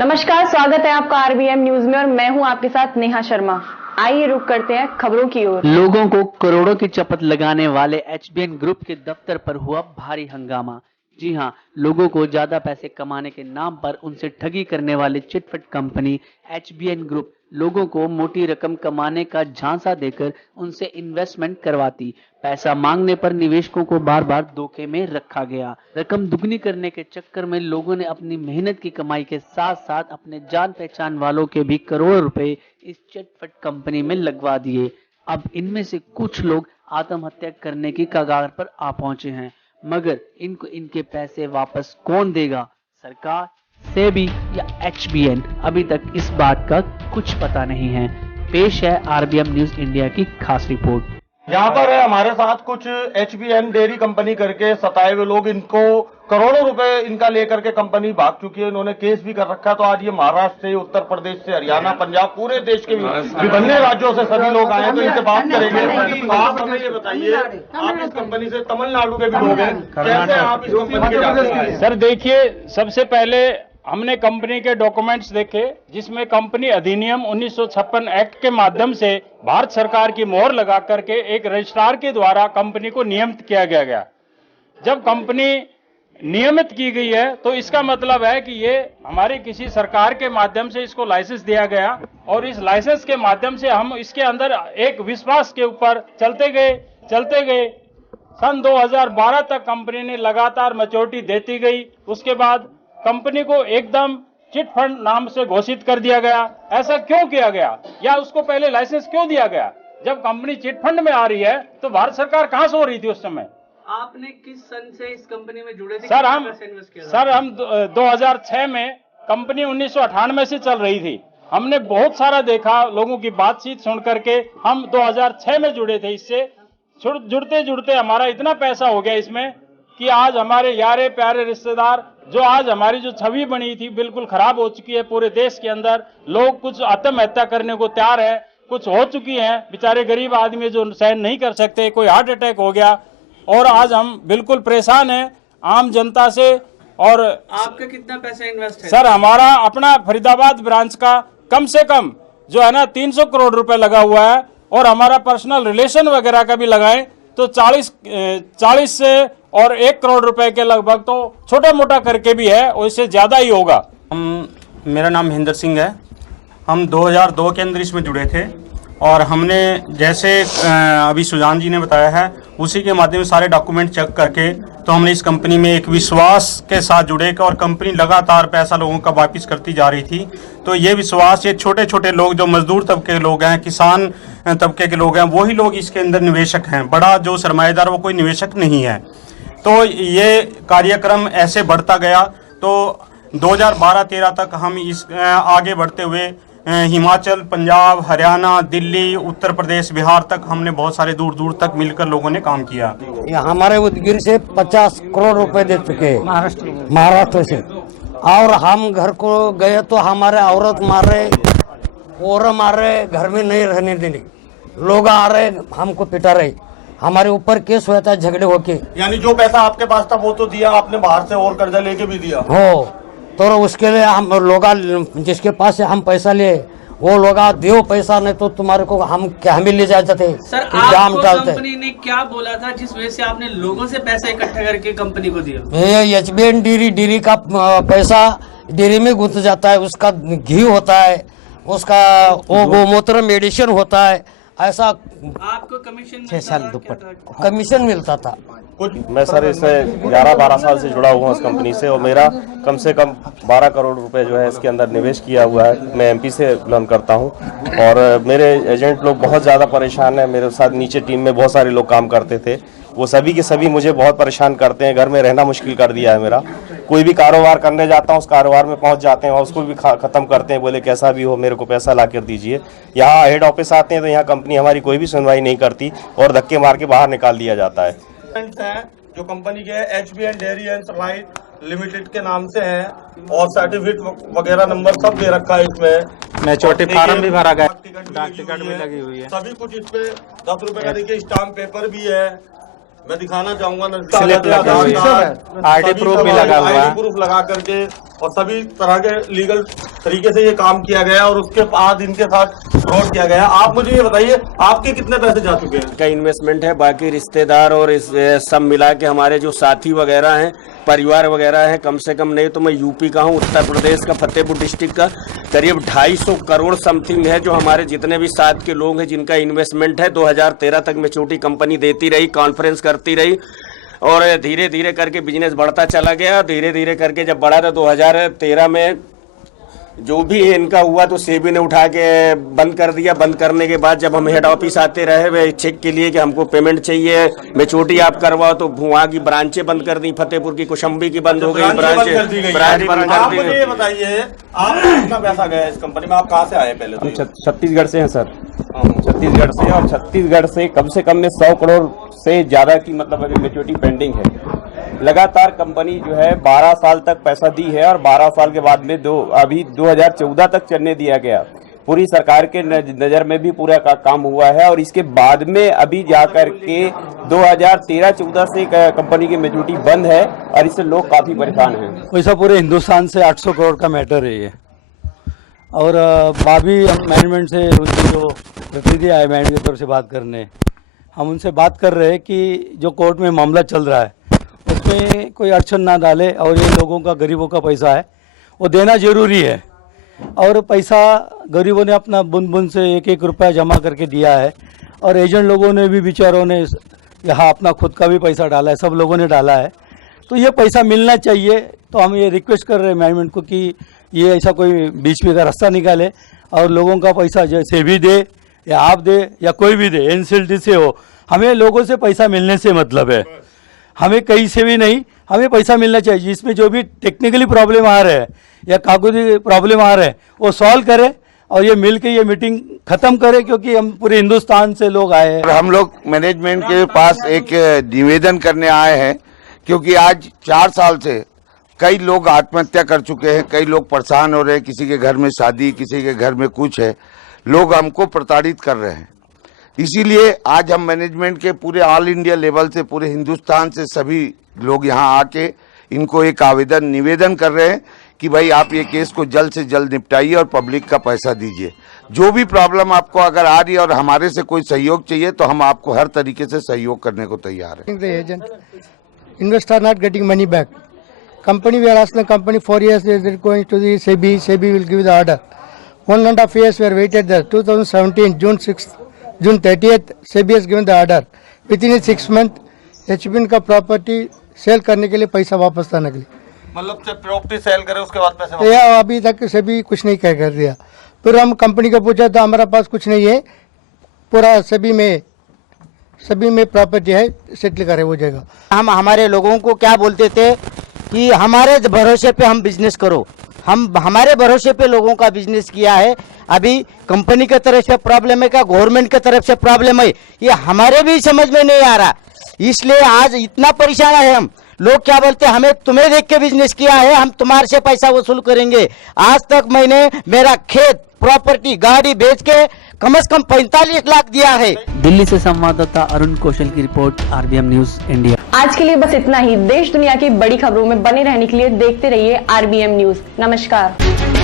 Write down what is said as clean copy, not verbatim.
नमस्कार, स्वागत है आपका आरबीएम न्यूज में और मैं हूं आपके साथ नेहा शर्मा। आइए रुक करते हैं खबरों की ओर। लोगों को करोड़ों की चपत लगाने वाले एचबीएन ग्रुप के दफ्तर पर हुआ भारी हंगामा। जी हां, लोगों को ज्यादा पैसे कमाने के नाम पर उनसे ठगी करने वाली चिटफंड कंपनी एचबीएन ग्रुप लोगों को मोटी रकम कमाने का झांसा देकर उनसे इन्वेस्टमेंट करवाती। पैसा मांगने पर निवेशकों को बार बार धोखे में रखा गया। रकम दुगनी करने के चक्कर में लोगों ने अपनी मेहनत की कमाई के साथ साथ अपने जान पहचान वालों के भी करोड़ों रुपए इस चिटफंड कंपनी में लगवा दिए। अब इनमें से कुछ लोग आत्महत्या करने की कगार पर आ पहुंचे हैं, मगर इनको इनके पैसे वापस कौन देगा? सरकार, सेबी या एचबीएन? अभी तक इस बात का कुछ पता नहीं है। पेश है आरबीएम न्यूज इंडिया की खास रिपोर्ट। यहाँ पर है हमारे साथ कुछ एचबीएन डेयरी कंपनी करके सताए हुए लोग, इनको करोड़ों रुपए इनका लेकर के कंपनी भाग चुकी है। इन्होंने केस भी कर रखा है। तो आज ये महाराष्ट्र से, उत्तर प्रदेश से, हरियाणा, पंजाब, पूरे देश के विभिन्न राज्यों से सभी लोग आए हैं। तो इनसे बात करेंगे। आप हमें ये बताइए, आप इस कंपनी से तमिलनाडु के भी लोग हैं, कैसे आप इस कंपनी के जाते हैं? सर देखिए, सबसे पहले हमने कंपनी के डॉक्यूमेंट्स देखे, जिसमें कंपनी अधिनियम 1956 एक्ट के माध्यम से भारत सरकार की मोहर लगा करके एक रजिस्ट्रार के द्वारा कंपनी को नियमित किया गया। जब कंपनी नियमित की गई है तो इसका मतलब है कि ये हमारी किसी सरकार के माध्यम से इसको लाइसेंस दिया गया और इस लाइसेंस के माध्यम से हम इसके अंदर एक विश्वास के ऊपर चलते गए। सन 2012 तक कंपनी ने लगातार मैच्योरिटी देती गई। उसके बाद कंपनी को एकदम चिट फंड नाम से घोषित कर दिया गया। ऐसा क्यों किया गया, या उसको पहले लाइसेंस क्यों दिया गया? जब कंपनी चिट फंड में आ रही है तो भारत सरकार कहां से हो रही थी उस समय? आपने किस सन से इस कंपनी में जुड़े थे? सर हम 2006 में, कंपनी 1998 से चल रही थी। हमने बहुत सारा देखा, लोगों की बातचीत सुन करके हम 2006 में जुड़े थे। इससे जुड़ते हमारा इतना पैसा हो गया इसमें कि आज हमारे यारे प्यारे रिश्तेदार, जो आज हमारी जो छवि बनी थी बिल्कुल खराब हो चुकी है। पूरे देश के अंदर लोग कुछ आत्महत्या करने को तैयार है, कुछ हो चुकी हैं। बेचारे गरीब आदमी जो सहन नहीं कर सकते, कोई हार्ट अटैक हो गया, और आज हम बिल्कुल परेशान हैं आम जनता से। और आपका कितना पैसा इन्वेस्ट है? सर हमारा अपना फरीदाबाद ब्रांच का कम से कम जो है ना 300 करोड़ रुपए लगा हुआ है, और हमारा पर्सनल रिलेशन वगैरह का भी लगाएं तो 40 से और 1 करोड़ रुपए के लगभग, तो छोटा मोटा करके भी है, उससे ज्यादा ही होगा। मेरा नाम महेंद्र सिंह है। हम 2002 के अंदर इसमें जुड़े थे और हमने जैसे अभी सुजान जी ने बताया है उसी के माध्यम से सारे डॉक्यूमेंट चेक करके तो हमने इस कंपनी में एक विश्वास के साथ जुड़े, और कंपनी लगातार पैसा लोगों का वापस करती जा रही थी। तो ये विश्वास, ये छोटे छोटे लोग जो मजदूर तबके के लोग हैं, किसान तबके के लोग हैं, वही लोग इसके अंदर निवेशक हैं। बड़ा जो सरमाएदार वो कोई निवेशक नहीं है। तो ये कार्यक्रम ऐसे बढ़ता गया। तो 2012-13 तक हम इस आगे बढ़ते हुए हिमाचल, पंजाब, हरियाणा, दिल्ली, उत्तर प्रदेश, बिहार तक हमने बहुत सारे दूर दूर तक मिलकर लोगों ने काम किया। हमारे उदगिर से 50 करोड़ रुपए दे चुके हैं महाराष्ट्र से। और हम घर को गए तो हमारे औरत मार रहे, औरत मार रहे, घर में नहीं रहने देने, लोग आ रहे हमको पिटा रहे, हमारे ऊपर केस हुआ था झगड़े होके। यानी जो पैसा आपके पास था वो तो दिया आपने, बाहर से और कर्जा लेके भी दिया हो, तो उसके लिए हम लोग जिसके पास से हम पैसा लिए वो लोग दो पैसा, नहीं तो तुम्हारे को हम भी ले जाते थे। सर आपको कंपनी ने क्या बोला था जिस वजह से आपने लोगों से पैसा इकट्ठा करके कंपनी को दिया? ये एचबीएन डेयरी का पैसा डेयरी में गुंथ जाता है, उसका घी होता है, उसका वो गोमूत्र मेडिसिन होता है। ऐसा आपको कमीशन 6 साल दुप्पट कमीशन मिलता था। मैं सर इससे 11-12 साल से जुड़ा हुआ हूँ इस कंपनी से, और मेरा कम से कम 12 करोड़ रुपए जो है इसके अंदर निवेश किया हुआ है। मैं एमपी से बिलोंग करता हूँ और मेरे एजेंट लोग बहुत ज़्यादा परेशान हैं। मेरे साथ नीचे टीम में बहुत सारे लोग काम करते थे, वो सभी के सभी मुझे बहुत परेशान करते हैं। घर में रहना मुश्किल कर दिया है मेरा। कोई भी कारोबार करने जाता हूँ, उस कारोबार में पहुँच जाते हैं और उसको भी ख़त्म करते हैं। बोले कैसा भी हो मेरे को पैसा ला कर दीजिए। यहाँ हेड ऑफिस आते हैं तो यहाँ कंपनी हमारी कोई भी सुनवाई नहीं करती और धक्के मार के बाहर निकाल दिया जाता है। जो कंपनी के HBN dairy and right limited के नाम से है, और सर्टिफिकेट वगैरह नंबर सब दे रखा है इसमें। मैच्योरिटी फार्म भी भरा गया, डाक टिकट भी लगी हुई है, सभी कुछ इस पे 10 रुपए का देखिए स्टाम्प पेपर भी है। मैं दिखाना चाहूंगा स्लिप लगा हुआ है, आईडी प्रूफ भी लगा हुआ है, आईडी प्रूफ लगा करके और सभी तरह के लीगल तरीके से ये काम किया गया और उसके बाद इनके साथ फ्रॉड किया गया। आप मुझे ये बताइए आपके कितने पैसे जा चुके हैं? का इन्वेस्टमेंट है, बाकी रिश्तेदार और इस सब मिला के हमारे जो साथी वगैरह हैं, परिवार वगैरह है, कम से कम नहीं तो मैं यूपी का हूँ, उत्तर प्रदेश का फतेहपुर डिस्ट्रिक्ट का, करीब 250 करोड़ समथिंग है जो हमारे जितने भी साथ के लोग हैं जिनका इन्वेस्टमेंट है। 2013 तक मैच्योरिटी कंपनी देती रही, कॉन्फ्रेंस करती रही और धीरे धीरे करके बिजनेस बढ़ता चला गया। धीरे धीरे करके जब बढ़ा तो 2013 में जो भी इनका हुआ तो सेबी ने उठा के बंद कर दिया। बंद करने के बाद जब हम हेड ऑफिस आते रहे वे चेक के लिए कि हमको पेमेंट चाहिए, मैच्योरिटी आप करवाओ, तो वहाँ की ब्रांचें बंद कर दी, फतेहपुर की कुशंबी की बंद हो गई, ब्रांच बंद कर दी। आप मुझे ये बताइए आप कितना पैसा गया इस कंपनी में, आप कहाँ से आए? पहले हम छत्तीसगढ़ से हैं सर, छत्तीसगढ़ से, और छत्तीसगढ़ से कम में 100 करोड़ से ज्यादा की मतलब अभी मैच्योरिटी पेंडिंग है। लगातार कंपनी जो है 12 साल तक पैसा दी है और 12 साल के बाद में अभी 2014 तक चलने दिया गया। पूरी सरकार के नजर में भी पूरा काम हुआ है और इसके बाद में अभी जाकर के 2013-14 से कंपनी की मैच्योरिटी बंद है और इससे लोग काफी परेशान हैं। वैसा पूरे हिंदुस्तान से 800 करोड़ का मैटर है ये। और भाभी मैनेजमेंट से उनकी जो प्रतिनिधि आए मैनेजमेंट की तरफ से बात करने, हम उनसे बात कर रहे हैं कि जो कोर्ट में मामला चल रहा है उसमें कोई अड़चन ना डाले और ये लोगों का गरीबों का पैसा है वो देना जरूरी है। और पैसा गरीबों ने अपना बुन बुन से एक एक रुपया जमा करके दिया है और एजेंट लोगों ने भी बेचारों ने यहाँ अपना खुद का भी पैसा डाला है, सब लोगों ने डाला है। तो ये पैसा मिलना चाहिए। तो हम ये रिक्वेस्ट कर रहे हैं मैनेजमेंट को कि ये ऐसा कोई बीच में का रास्ता निकाले और लोगों का पैसा जैसे भी दे या आप दे या कोई भी दे, एनसीएलटी से हो, हमें लोगों से पैसा मिलने से मतलब है, हमें कहीं से भी नहीं, हमें पैसा मिलना चाहिए। जिसमें जो भी टेक्निकली प्रॉब्लम आ रहे हैं या कागजी प्रॉब्लम आ रहे हैं वो सॉल्व करें और ये मिल के ये मीटिंग खत्म करें, क्योंकि हम पूरे हिंदुस्तान से लोग आए हैं। हम लोग मैनेजमेंट के पास एक निवेदन करने आए हैं क्योंकि आज 4 साल से कई लोग आत्महत्या कर चुके हैं, कई लोग परेशान हो रहे हैं, किसी के घर में शादी, किसी के घर में कुछ है, लोग हमको प्रताड़ित कर रहे हैं। इसीलिए आज हम मैनेजमेंट के पूरे ऑल इंडिया लेवल से, पूरे हिंदुस्तान से सभी लोग यहाँ आके इनको एक आवेदन निवेदन कर रहे हैं कि भाई आप ये केस को जल्द से जल्द निपटाइए और पब्लिक का पैसा दीजिए। जो भी प्रॉब्लम आपको अगर आ रही है और हमारे से कोई सहयोग चाहिए तो हम आपको हर तरीके से सहयोग करने को तैयार हैं। Investor not getting money back. Company, we are asking the company 4 years they are going to the SEBI. SEBI will give the order. 1.5 years we are waited there. 2017 June 30th SEBI has given the order. Within 6 months HBN का property cell करने के लिए पैसा वापस लाने के लिए, मतलब प्रॉपर्टी सेल करे उसके बाद पैसे या अभी तक SEBI कुछ नहीं कर दिया। फिर हम कंपनी को पूछा तो हमारा पास कुछ नहीं है, पूरा SEBI में प्रॉपर्टी है, सेटल करे हो जाएगा। हम हमारे लोगों को क्या बोलते थे कि हमारे भरोसे पे हम बिजनेस करो, हम हमारे भरोसे पे लोगों का बिजनेस किया है। अभी कंपनी की तरफ से प्रॉब्लम है क्या गवर्नमेंट की तरफ से प्रॉब्लम है, ये हमारे भी समझ में नहीं आ रहा। इसलिए आज इतना परेशान है हम लोग। क्या बोलते हैं, हमें तुम्हें देख के बिजनेस किया है, हम तुम्हारे से पैसा वसूल करेंगे। आज तक मैंने मेरा खेत, प्रॉपर्टी, गाड़ी बेच के कम से कम 45 लाख दिया है। दिल्ली से संवाददाता अरुण कौशल की रिपोर्ट, आरबीएम न्यूज इंडिया। आज के लिए बस इतना ही। देश दुनिया की बड़ी खबरों में बने रहने के लिए देखते रहिए आरबीएम न्यूज। नमस्कार।